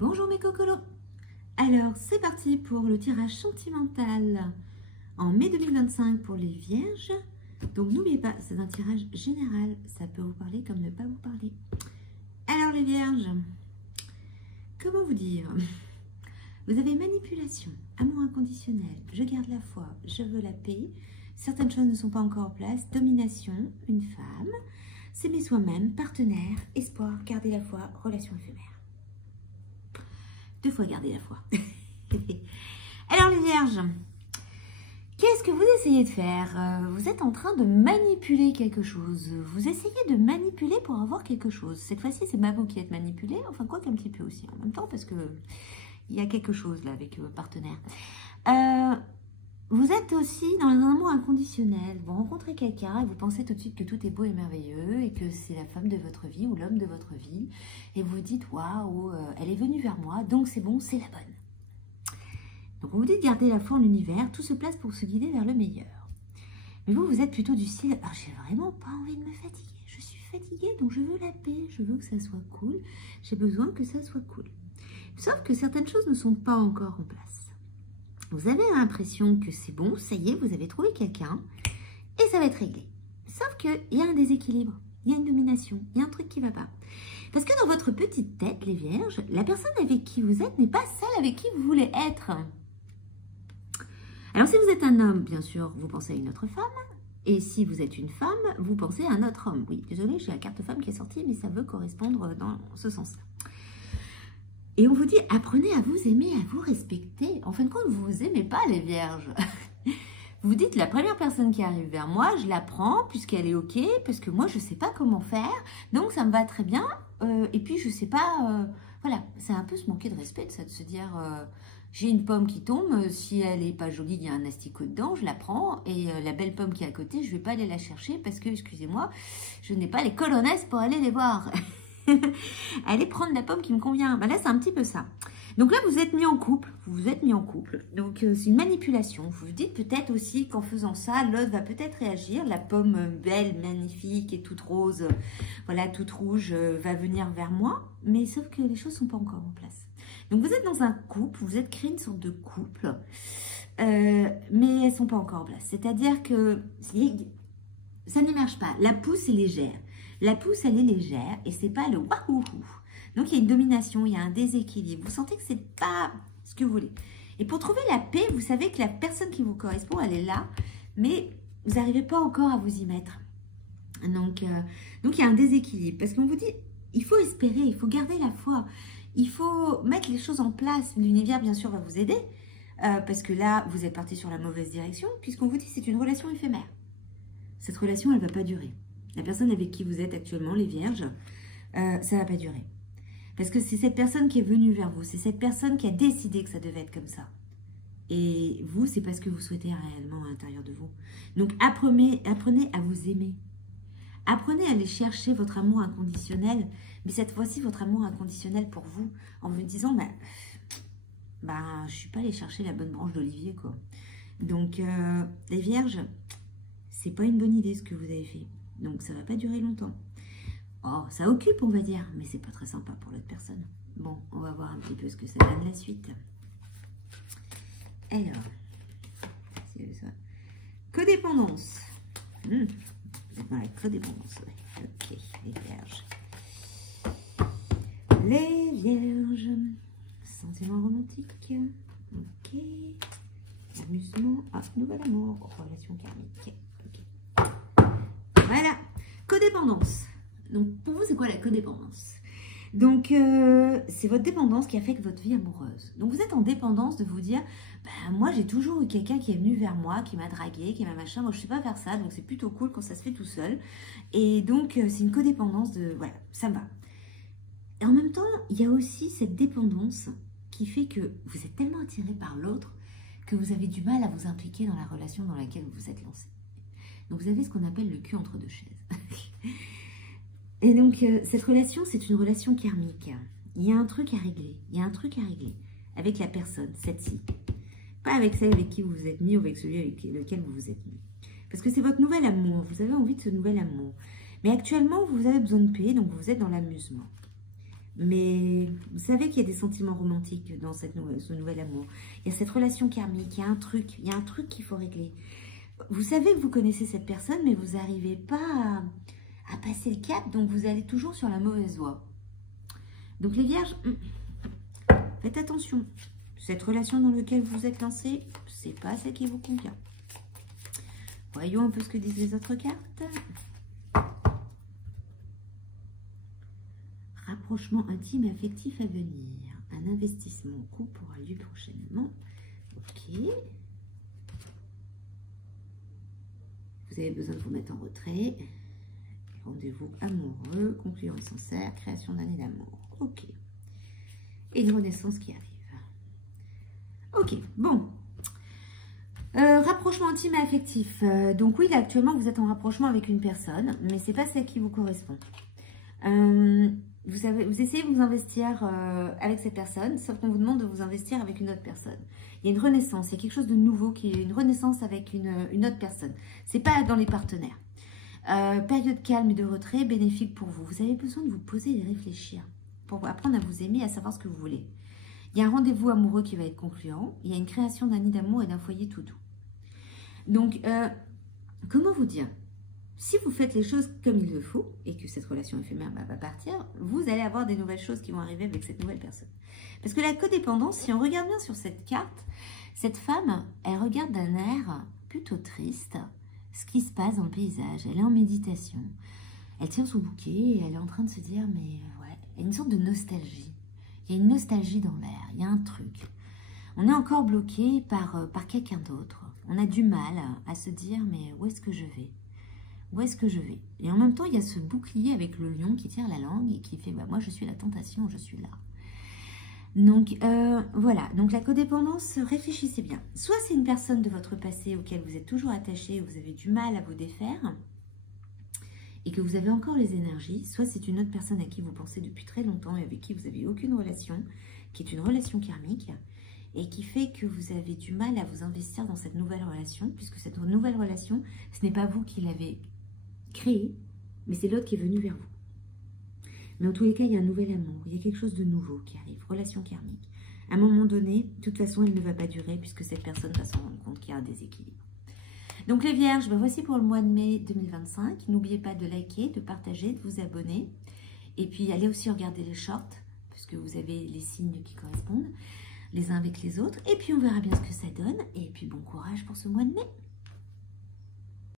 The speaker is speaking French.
Bonjour mes cocolos. Alors c'est parti pour le tirage sentimental en mai 2025 pour les vierges. Donc n'oubliez pas, c'est un tirage général, ça peut vous parler comme ne pas vous parler. Alors les vierges, comment vous dire? Vous avez manipulation, amour inconditionnel, je garde la foi, je veux la paix, certaines choses ne sont pas encore en place, domination, une femme, s'aimer soi-même, partenaire, espoir, garder la foi, relation éphémère. 2 fois garder la foi. Alors les vierges, qu'est-ce que vous essayez de faire? Vous êtes en train de manipuler quelque chose. Vous essayez de manipuler pour avoir quelque chose. Cette fois-ci, c'est pas vous qui êtes manipulé, enfin quoi qu'un petit peu aussi en même temps, parce que il y a quelque chose là avec votre partenaire. Vous êtes aussi dans un amour inconditionnel. Vous rencontrez quelqu'un et vous pensez tout de suite que tout est beau et merveilleux et que c'est la femme de votre vie ou l'homme de votre vie. Et vous vous dites, waouh, elle est venue vers moi, donc c'est bon, c'est la bonne. Donc, on vous dit de garder la foi en l'univers, tout se place pour se guider vers le meilleur. Mais vous, vous êtes plutôt du style, alors j'ai vraiment pas envie de me fatiguer. Je suis fatiguée, donc je veux la paix, je veux que ça soit cool. J'ai besoin que ça soit cool. Sauf que certaines choses ne sont pas encore en place. Vous avez l'impression que c'est bon, ça y est, vous avez trouvé quelqu'un et ça va être réglé. Sauf qu'il y a un déséquilibre, il y a une domination, il y a un truc qui ne va pas. Parce que dans votre petite tête, les vierges, la personne avec qui vous êtes n'est pas celle avec qui vous voulez être. Alors si vous êtes un homme, bien sûr, vous pensez à une autre femme. Et si vous êtes une femme, vous pensez à un autre homme. Oui, désolé, j'ai la carte femme qui est sortie, mais ça veut correspondre dans ce sens-là. Et on vous dit, apprenez à vous aimer, à vous respecter. En fin de compte, vous vous aimez pas, les vierges. Vous dites, la première personne qui arrive vers moi, je la prends puisqu'elle est OK, parce que moi, je sais pas comment faire. Donc, ça me va très bien. Et puis, je sais pas... voilà, c'est un peu se manquer de respect, ça, de se dire... j'ai une pomme qui tombe, si elle n'est pas jolie, il y a un asticot dedans, je la prends. Et la belle pomme qui est à côté, je ne vais pas aller la chercher parce que, excusez-moi, je n'ai pas les colonnes pour aller les voir. Allez prendre la pomme qui me convient. Ben là, c'est un petit peu ça. Donc là, vous êtes mis en couple. Vous vous êtes mis en couple. Donc, c'est une manipulation. Vous vous dites peut-être aussi qu'en faisant ça, l'autre va peut-être réagir. La pomme belle, magnifique et toute rose, voilà, toute rouge, va venir vers moi. Mais sauf que les choses ne sont pas encore en place. Donc, vous êtes dans un couple. Vous êtes créé une sorte de couple. Mais elles ne sont pas encore en place. C'est-à-dire que ça ne marche pas. La pousse est légère. La pousse, elle est légère et c'est pas le wahouhou. Donc, il y a une domination, il y a un déséquilibre. Vous sentez que c'est pas ce que vous voulez. Et pour trouver la paix, vous savez que la personne qui vous correspond, elle est là, mais vous n'arrivez pas encore à vous y mettre. Donc, il y a un déséquilibre. Parce qu'on vous dit, il faut espérer, il faut garder la foi. Il faut mettre les choses en place. L'univers, bien sûr, va vous aider. Parce que là, vous êtes parti sur la mauvaise direction, puisqu'on vous dit que c'est une relation éphémère. Cette relation, elle ne va pas durer. La personne avec qui vous êtes actuellement, les vierges, ça ne va pas durer. Parce que c'est cette personne qui est venue vers vous. C'est cette personne qui a décidé que ça devait être comme ça. Et vous, c'est parce que vous souhaitez réellement à l'intérieur de vous. Donc, apprenez à vous aimer. Apprenez à aller chercher votre amour inconditionnel. Mais cette fois-ci, votre amour inconditionnel pour vous. En vous disant, je ne suis pas allée chercher la bonne branche d'olivier, quoi. Donc, les vierges, c'est pas une bonne idée ce que vous avez fait. Donc, ça ne va pas durer longtemps. Oh, ça occupe, on va dire, mais c'est pas très sympa pour l'autre personne. Bon, on va voir un petit peu ce que ça donne la suite. Alors, c'est ça. Codépendance. Dans la codépendance, ouais. Ok, les vierges. Les vierges. Sentiments romantiques. Ok. Amusement. Ah, nouvel amour. Relation karmique. Voilà, codépendance. Donc, pour vous, c'est quoi la codépendance? Donc, c'est votre dépendance qui affecte votre vie amoureuse. Donc, vous êtes en dépendance de vous dire, moi, j'ai toujours eu quelqu'un qui est venu vers moi, qui m'a dragué, qui m'a machin. Moi, je ne sais pas faire ça, donc c'est plutôt cool quand ça se fait tout seul. Et donc, c'est une codépendance de, voilà, ça me va. Et en même temps, il y a aussi cette dépendance qui fait que vous êtes tellement attiré par l'autre que vous avez du mal à vous impliquer dans la relation dans laquelle vous vous êtes lancé. Donc, vous avez ce qu'on appelle le cul entre deux chaises. Et donc, cette relation, c'est une relation karmique. Il y a un truc à régler. Il y a un truc à régler avec la personne, cette-ci. Pas avec celle avec qui vous vous êtes mis ou avec celui avec lequel vous vous êtes mis. Parce que c'est votre nouvel amour. Vous avez envie de ce nouvel amour. Mais actuellement, vous avez besoin de paix, donc vous êtes dans l'amusement. Mais vous savez qu'il y a des sentiments romantiques dans ce nouvel amour. Il y a cette relation karmique, il y a un truc qu'il faut régler. Vous savez que vous connaissez cette personne, mais vous n'arrivez pas à passer le cap, donc vous allez toujours sur la mauvaise voie. Donc les vierges, faites attention. Cette relation dans laquelle vous êtes lancé, c'est pas celle qui vous convient. Voyons un peu ce que disent les autres cartes. Rapprochement intime affectif à venir. Un investissement en couple aura lieu prochainement. Ok. Vous avez besoin de vous mettre en retrait. Rendez-vous amoureux, concluant et sincère, création d'année d'amour. Ok. Et une renaissance qui arrive. Ok, bon. Rapprochement intime et affectif. Donc oui, là, actuellement, vous êtes en rapprochement avec une personne, mais c'est pas celle qui vous correspond. Vous essayez de vous investir avec cette personne, sauf qu'on vous demande de vous investir avec une autre personne. Il y a une renaissance, il y a quelque chose de nouveau, qui est une renaissance avec une autre personne. C'est pas dans les partenaires. Période calme et de retrait, bénéfique pour vous. Vous avez besoin de vous poser et de réfléchir pour apprendre à vous aimer, à savoir ce que vous voulez. Il y a un rendez-vous amoureux qui va être concluant. Il y a une création d'un nid d'amour et d'un foyer tout doux. Donc, comment vous dire? Si vous faites les choses comme il le faut et que cette relation éphémère va partir, vous allez avoir des nouvelles choses qui vont arriver avec cette nouvelle personne. Parce que la codépendance, si on regarde bien sur cette carte, cette femme, elle regarde d'un air plutôt triste ce qui se passe dans le paysage. Elle est en méditation. Elle tient son bouquet et elle est en train de se dire, mais ouais, il y a une sorte de nostalgie. Il y a une nostalgie dans l'air, il y a un truc. On est encore bloqué par quelqu'un d'autre. On a du mal à se dire, mais où est-ce que je vais? Où est-ce que je vais? Et en même temps, il y a ce bouclier avec le lion qui tire la langue et qui fait, bah, moi je suis la tentation, je suis là. Donc voilà, donc la codépendance, réfléchissez bien. Soit c'est une personne de votre passé auquel vous êtes toujours attaché et vous avez du mal à vous défaire et que vous avez encore les énergies, soit c'est une autre personne à qui vous pensez depuis très longtemps et avec qui vous n'avez aucune relation, qui est une relation karmique et qui fait que vous avez du mal à vous investir dans cette nouvelle relation, puisque cette nouvelle relation, ce n'est pas vous qui l'avez créée, mais c'est l'autre qui est venu vers vous. Mais en tous les cas, il y a un nouvel amour, il y a quelque chose de nouveau qui arrive, relation karmique. À un moment donné, de toute façon, elle ne va pas durer puisque cette personne va se rendre compte qu'il y a un déséquilibre. Donc les vierges, ben voici pour le mois de mai 2025. N'oubliez pas de liker, de partager, de vous abonner. Et puis allez aussi regarder les shorts, puisque vous avez les signes qui correspondent les uns avec les autres. Et puis on verra bien ce que ça donne. Et puis bon courage pour ce mois de mai.